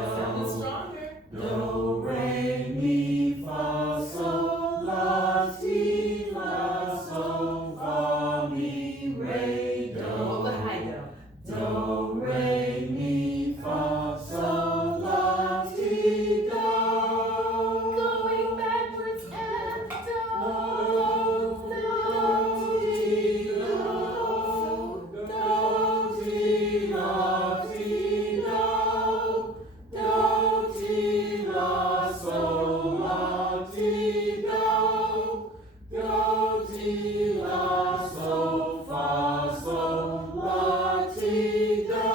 Sounding stronger. Do, re, mi, fa, sol, la, ti, la, sol, fa, mi, re, do. Hold the high down. Do, re, mi, fa, sol, la, ti, do. Going backwards and do. Do, ti, do. Do, ti, la, ti, do. Do, ti, la, sol, la, ti, do. Do, ti, la, sol, fa, sol, la, ti, do.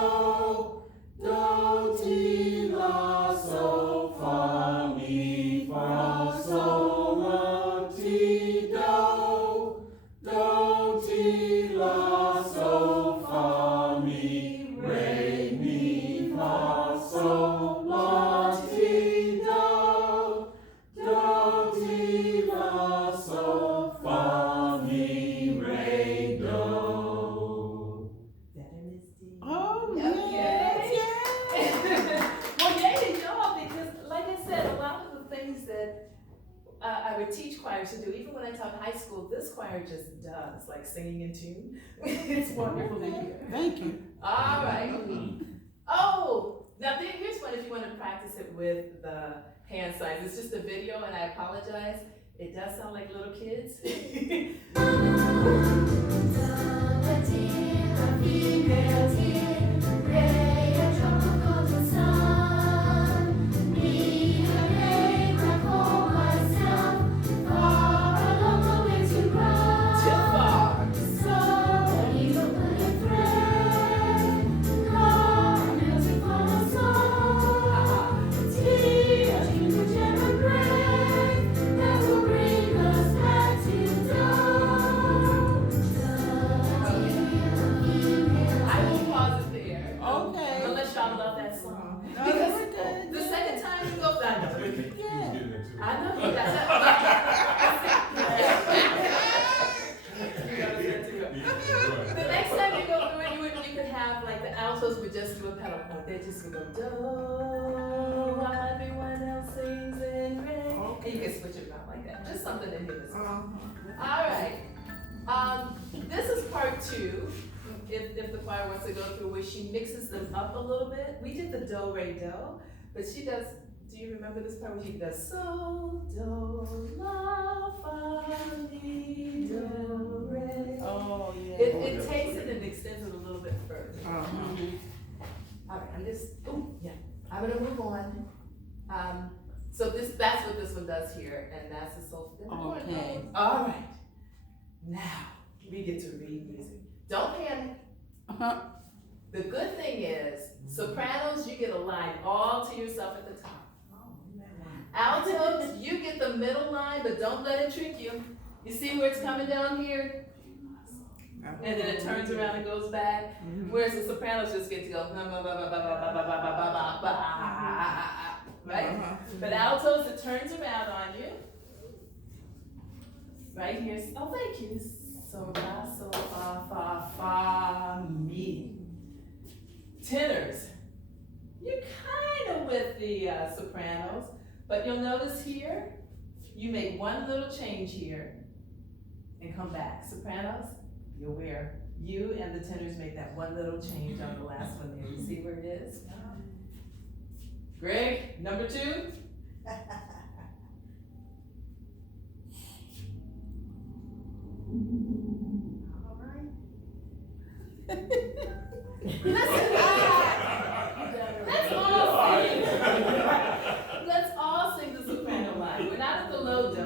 Do, ti, la, sol, fa, mi, fa, sol, la, ti, do. Do, ti, la, sol, fa, mi, re, mi, fa, sol, la, ti, do. Do, ti, la, sol, fa, mi, re, do. Better, Miss D. Oh, Yay. yes, Well, yay to y'all, because like I said, a lot of the things that I would teach choirs to do, even when I taught high school, this choir just does, like singing in tune. It's wonderful to hear. thank you. All right. Oh, now here's one if you want to practice it with the hand signs. It's just a video, and I apologize. It does sound like little kids. Too far. I will pause it there. Okay. Unless y'all love that song. No, Because we're good. the second time you go back, Yeah. I know you got that. The next time you go through it, you could have like the altos would just do a pedal point. They just would go do while everyone else sings in re. And you can switch it around like that. Just something to hear this. All right. This is part two. If the choir wants to go through where she mixes them up a little bit. We did the do re do, but she does. Do you remember this part where she does sol do la fa mi do re? Oh, yeah. It takes it and extends it a little bit further. Uh-huh. All right, I'm gonna move on. So that's what this one does here, and that's the sol. Okay. All right. Now we get to read music. Don't panic. Uh-huh. The good thing is, sopranos, you get a line all to yourself at the top. Altos, you get the middle line, but don't let it trick you. You see where it's coming down here? And then it turns around and goes back. Whereas the sopranos just get to go, right? But altos, it turns around on you. Right here, oh, thank you. So, la, so, fa, fa, mi. Tenors, you're kind of with the sopranos, but you'll notice here, you make one little change here and come back. Sopranos, be aware, you and the tenors make that one little change on the last one there. You see where it is? Greg, number 2. Let's all sing the soprano line. We're not at the low do.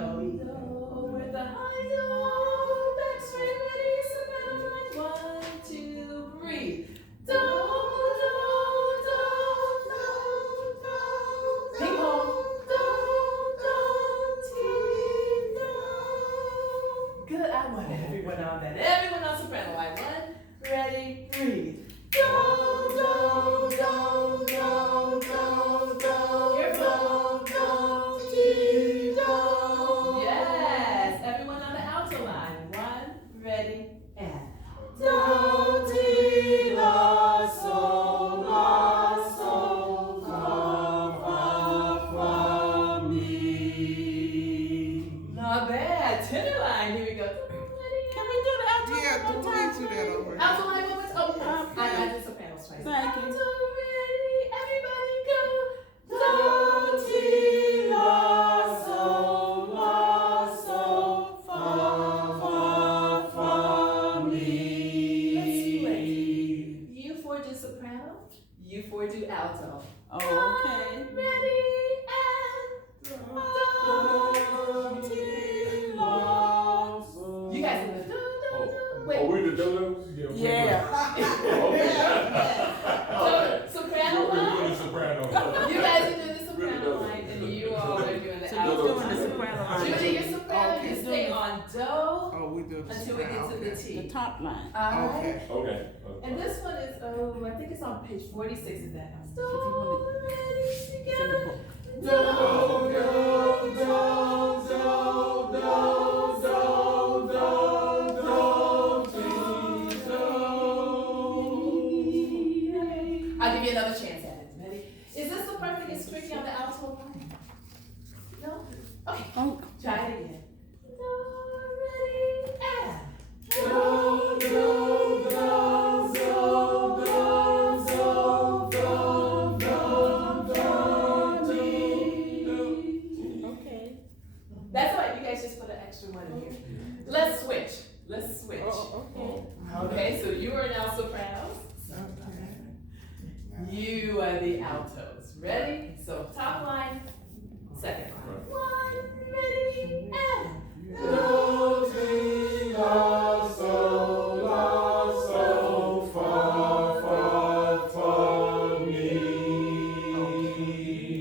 We're at the high do. Back straight, ready, soprano line. 1, 2, 3. Do, do, do, do, do. Ping pong. Do, do alto. Oh, okay. Ready, and you guys can do Oh, we the dodos? Yeah. So soprano We're line. doing the soprano. You guys are doing the soprano line, and you all are doing the So alto. you're doing the soprano line. Judy, your soprano, Okay. you stay on do Oh, we do the until we get to the The T. top line. Alright. Okay. Okay. And this one is, I think it's on page 46 of that house. Do, ready, It's in the together. book. Do, I'll give you another chance at it. Ready? Is this the part that gets tricky on the alto line? No? Okay. Oh, Try it again. Do, ready, and. okay. That's all right, you guys just put an extra one in here. Let's switch. Let's switch. Oh, okay. Okay, so you are now sopranos. You are the altos. Ready? So top line, second line. One, ready, and.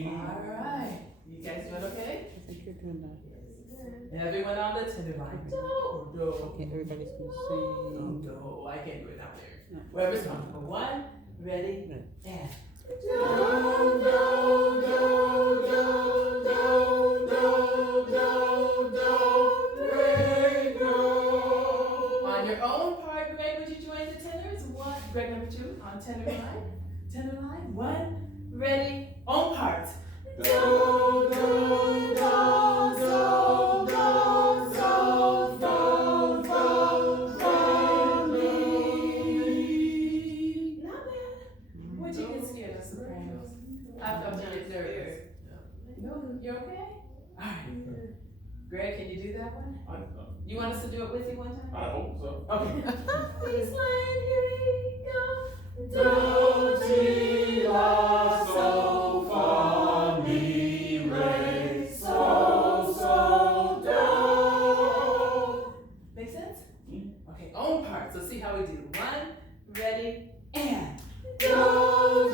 Alright. You guys doing okay? I think you're doing that. Everyone on the tender line. Do, do. Okay, everybody's gonna sing. Do. I can't do it out there. No. Whoever's comfortable. One, ready, and. On your own part, Greg, would you join the tenors? One, Greg number 2 on tenor line. Tenor line. One, ready, own part. Not bad. Would you get scared of sopranos? I'm getting nervous. No, you're okay? Alright. Greg, can you do that one? You want us to do it with you one time? I hope so. Okay. Please line, here we go. Do, ti, la, sol, fa, mi, re, sol, do. Make sense? Okay, own part. So see how we do. One, ready, and. Do,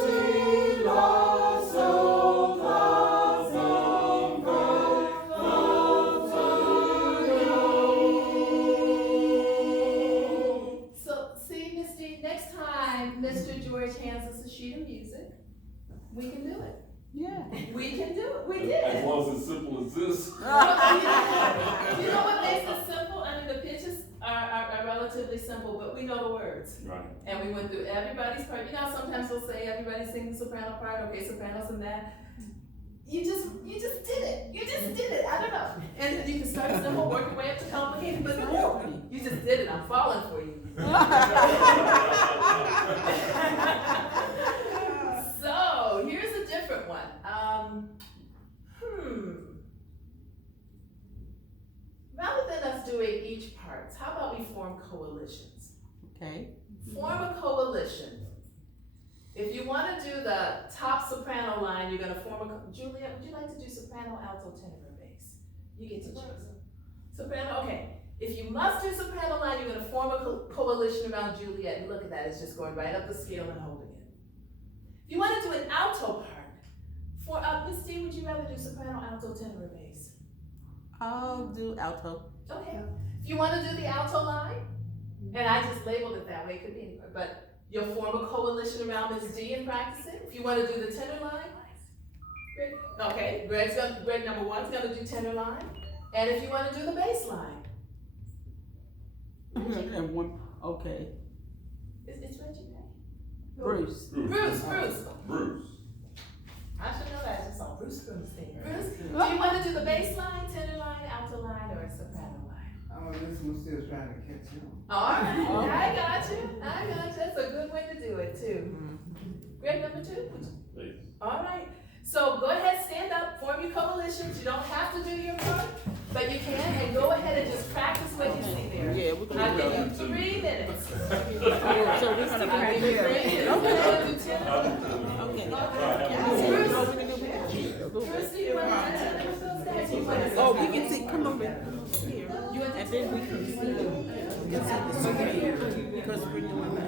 ti, la, sol, fa, So see, Misty, next time Mr. George hands us a sheet of music, we can do it. Yeah. We can do it. We As did. long as it's simple as this. You know what makes it simple? I mean, the pitches are relatively simple, but we know the words. Right. And we went through everybody's part. You know, sometimes they'll say everybody sing the soprano part, okay, sopranos and that. You just did it. You just did it. I don't know. And you can start simple, work your way up to complicated, but no, you just did it. I'm falling for you. So here's a different one. Rather than us doing each part, how about we form coalitions? Okay. Form a coalition. If you want to do the top soprano line, you're going to form a. Juliet, would you like to do soprano, alto, tenor, or bass? You get to choose. Soprano, okay. If you must do soprano line, you're going to form a coalition around Juliet. And look at that, it's just going right up the scale and holding it. If you want to do an alto part, Miss D, would you rather do soprano, alto, tenor, or bass? I'll do alto. Okay. If you want to do the alto line, and I just labeled it that way, it could be anywhere, but you'll form a coalition around Miss D and practice it. If you want to do the tenor line, Greg, okay, Greg number 1's gonna do tenor line. And if you want to do the bass line, And one, okay. it's Reggie, right? Bruce. Bruce. Bruce. I should know that, I just saw Bruce Springsteen. Bruce, do you want to do the bass line, tenor line, alto line, or a soprano line? Oh, this one's still trying to catch on. All right, I got you. That's a good way to do it too. Greg number 2? Please. All right, so go ahead, stand up, form your coalitions. You don't have to do your part, but you can, and go ahead and just practice what you see there. Yeah, we're gonna I'll do give that. you 3 minutes. So we're gonna I'll give you 3 practice. minutes. Okay. We're gonna do tenor. Okay. can't. Try Bruce, do you want to tell them those guys? You want to- Oh, we can see, come over here, and then we can see the screen, because we're doing the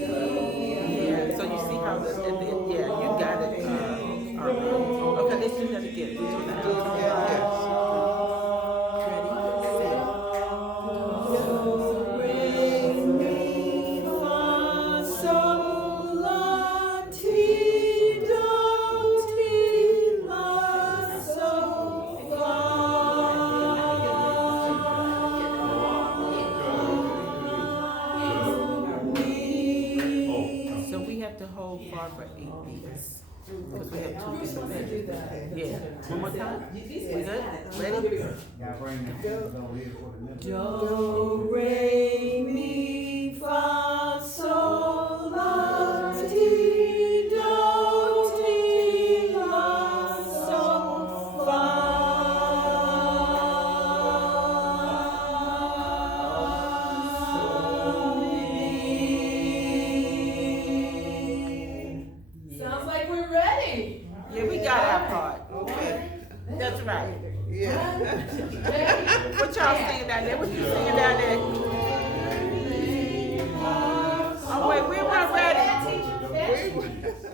Yeah, so you see how the, and then, yeah, you got it, okay, let's do that again. Let's do that. Ready, set. So we have to hold far for 8 beats. Because we have two Bruce different wants to do things. that. Yeah, one more time. We good? Ready? Y'all bring them things over here for the minute. Do, re, mi, fa, sol, la, ti, do, ti, la, sol, fa. Sounds like we're ready. Yeah, we got our part. Okay. That's right. Yeah. Ready? What y'all singing down there? What you singing down there? Oh wait, we weren't ready.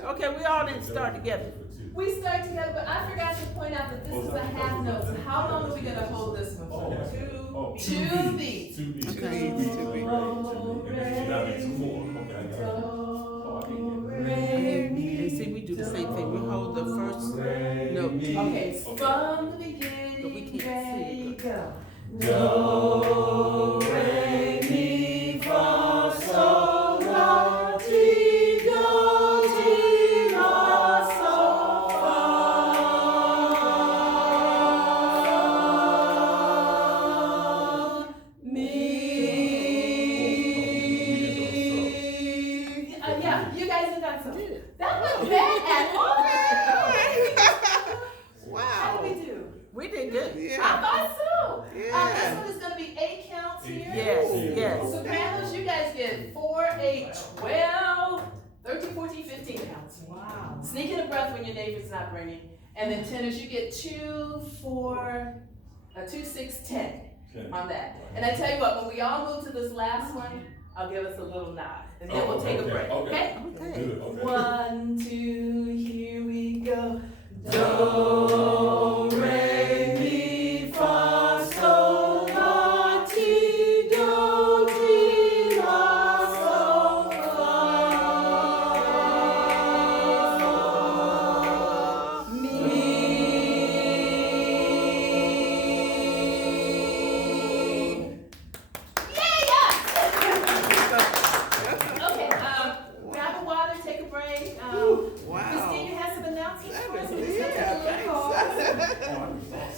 Okay, we all didn't start together. We start together, but I forgot to point out that this is a half note. So how long are we gonna hold this one for? Two beats. Two beats. Okay. And then that makes 4. Okay, I got it. And see, we do the same thing. We hold the first note. Okay, from the beginning, But we can't see it. ready, go. Do, re, mi, fa, sol, la, ti, do, ti, la, sol, fa. Mi. Yeah, you guys have done so. That wasn't bad at all. How did we do? We did good. I thought so. This Yeah. one is gonna be 8 counts here. Yes, yes. Sopranos, you guys get 4, 8, 12, 13, 14, 15 counts. Wow. Sneaking a breath when your neighbor's not bringing. And then tenors, you get 2, 4, 2, 6, 10 on that. And I tell you what, when we all move to this last one, I'll give us a little nod. And then we'll take a break, okay? Okay. Good, okay. 1, 2, here we go. Do,